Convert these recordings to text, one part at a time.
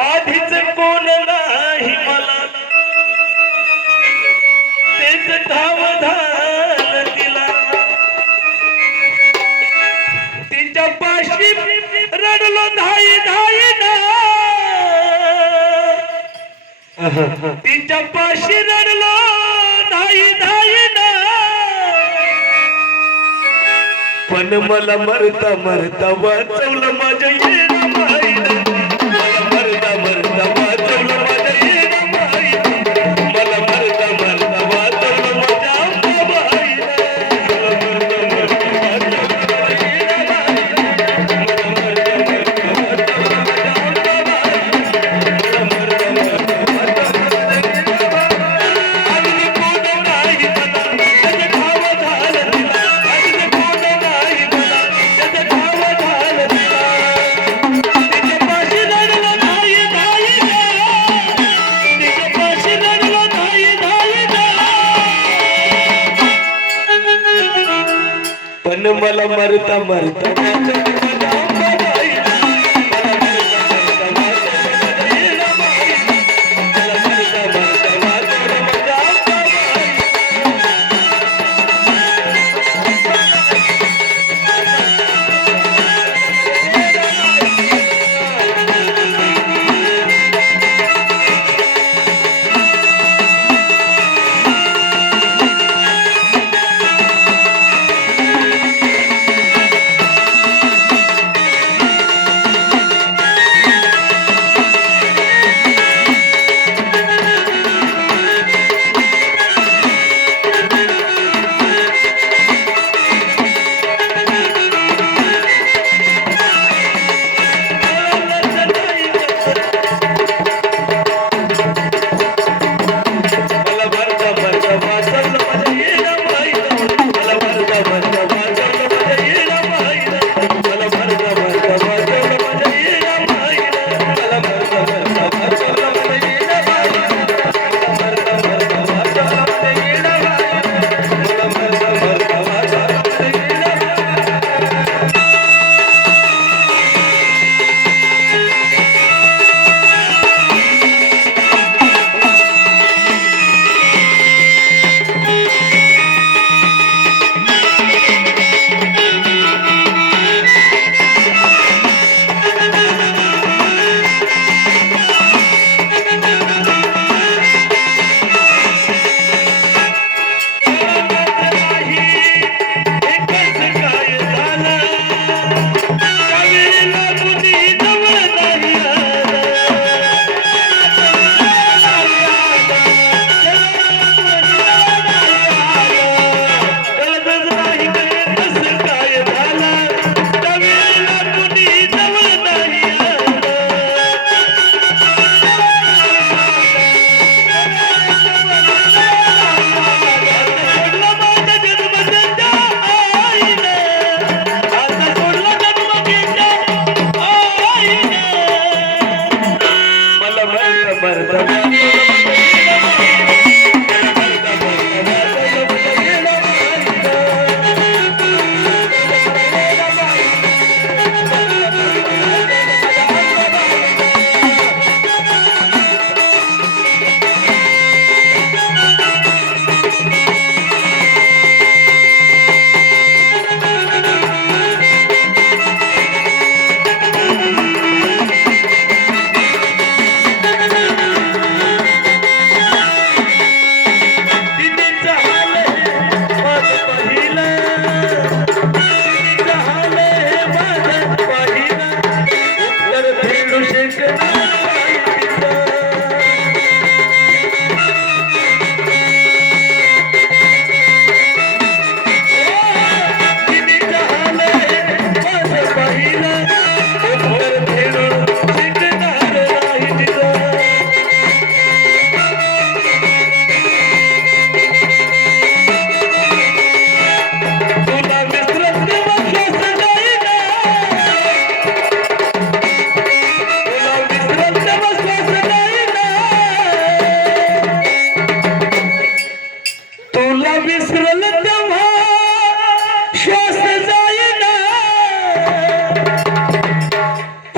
आधीच कोण नाही मला तेच धावधान तिला तिच्या पाशी रडलो धाई धाई ना तिच्या पाशी रडलो धाई धाई ना पण मला मरता मरता वाचवलं माझ्या येणं माईनं मला मरता मरता वाचवलं माझ्या येणं माईनं मला मरता मरता वाचवलं माझ्या अंबाबाईनं मला मरता मरता वाचवलं माझ्या येणं माईनं मला मरता मरता वाचवलं माझ्या पण मला मरता मरता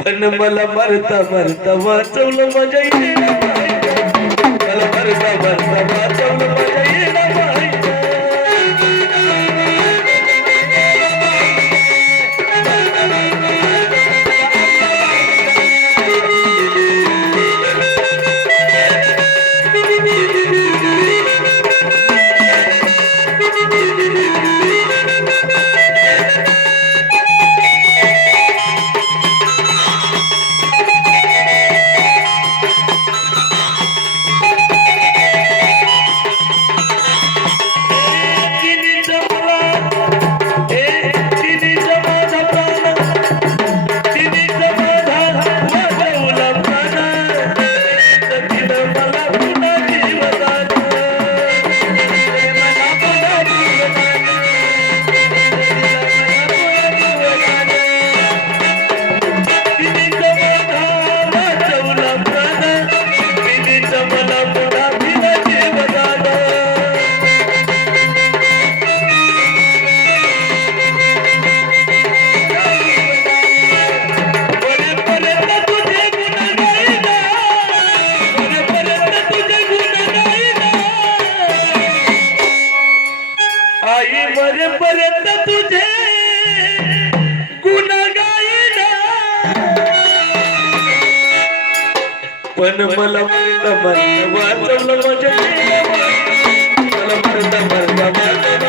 पण मला मरता मरता वाचवलं माझ्या येण्याबाईनं. मला मरता मरता वाचवलं माझ्या येण्याबाईनं. आई मरेपर्यंत तुझे गुण गाईना. पण मला मरता मरता वाचवलं माझ्या येण्याबाईनं. मला मरता मरता वाचवलं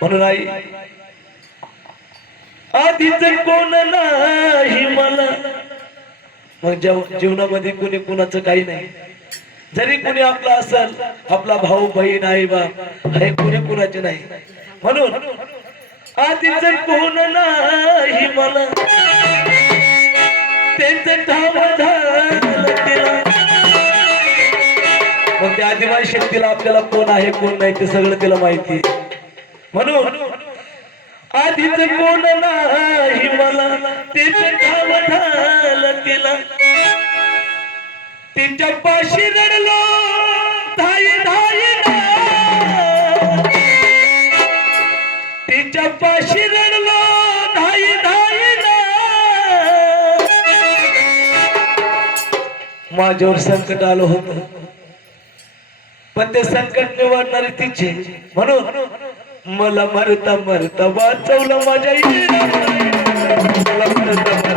म्हणून आई आधीच कोण नाही मला. मग जीवनामध्ये कोणी कुणाचं काही नाही. जरी कोणी आपला असेल, आपला भाऊ बहीण आई बाप हे कोणी कुणाचे नाही. म्हणून आधीच कोण नाही मला, त्यांचं ठाम झालं तिला. मग त्या आदिवासी शक्तीला आपल्याला कोण आहे कोण नाही ते सगळं तिला माहिती. म्हणून आधीच कोण नाही मला, तिचं ठाव झालं तिला. तिच्या पाशी रडलो धाई धाईना. तिच्या पाशी रडलो धाई धाईना. माझ्यावर संकट आलं होतं, पण ते संकट निवारणारे तिचे. म्हणून मला मरता मरता वाचवलं माझ्या येण्याबाईनं. मला मरता